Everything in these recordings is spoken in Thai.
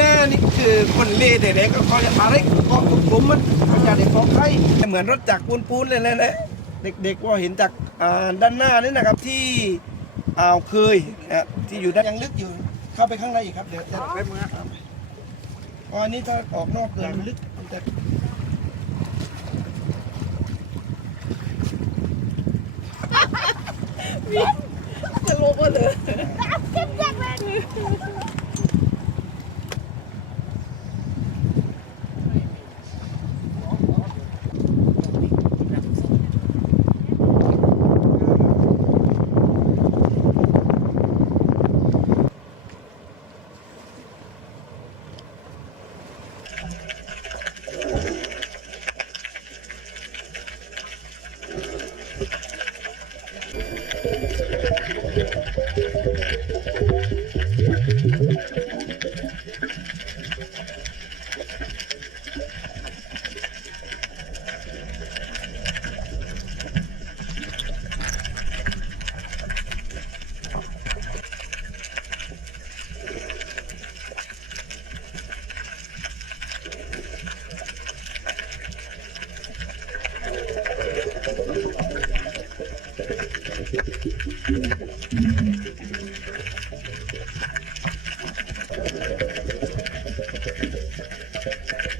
นะนี่คือคนเล่เด็กๆก็เขาจะอะไรกาะกลุ่มมันเขาจะได้เกาะไข่เหมือนรถจักรปูนๆเลยนะนะเด็กๆว่าเห็นจากด้านหน้านี่นะครับที่อ่าวเคยนะที่อยู่ด้านยังลึกอยู่เข้าไปข้างในอีกครับเดี๋ยวจะไปมืออ๋ออันนี้ถ้าออกนอกเกินลึกมันจะจะลงมาเลย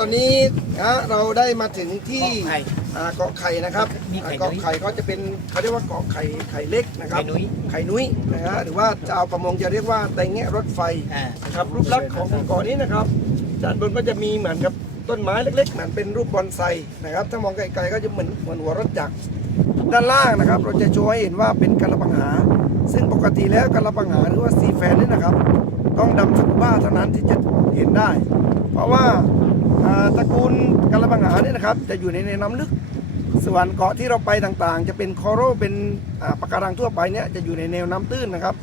ตอนนี้นะเราได้มาถึงที่เกาะไข่อ่าเกาะไข่นะครับมีไข่อ่าเกาะไข่ก็จะเป็นเขาเรียกว่าเกาะไข่ไข่เล็กนะครับไข่นุ้ย ไข่นุ้ยนะฮะหรือว่าชาวประมงจะเรียกว่าไตงแงะรถไฟอ่านะครับรูปลักษณ์ของเกาะนี้นะครับด้านบนก็จะมีเหมือนกับต้นไม้เล็กๆ เหมือนเป็นรูปบอนไซนะครับ ถ้ามองไกลๆก็จะเหมือนเหมือนหัวรถจักร ด้านล่างนะครับ เราจะโชว์ให้เห็นว่าเป็นกะละปังหา ซึ่งปกติแล้วกะละปังหาหรือว่าซีแฟนนี่นะครับ ต้องดำสกูบ้าเท่านั้นที่จะเห็นได้ เพราะว่าอ่า ตระกูลกะละบังหาเนี่ยนะครับ จะอยู่ในในน้ำลึกส่วนเกาะที่เราไปต่างๆ จะเป็นคอโรเป็นอ่าปะการังทั่วไปเนี่ยจะอยู่ในแนวน้ำตื้นนะครับ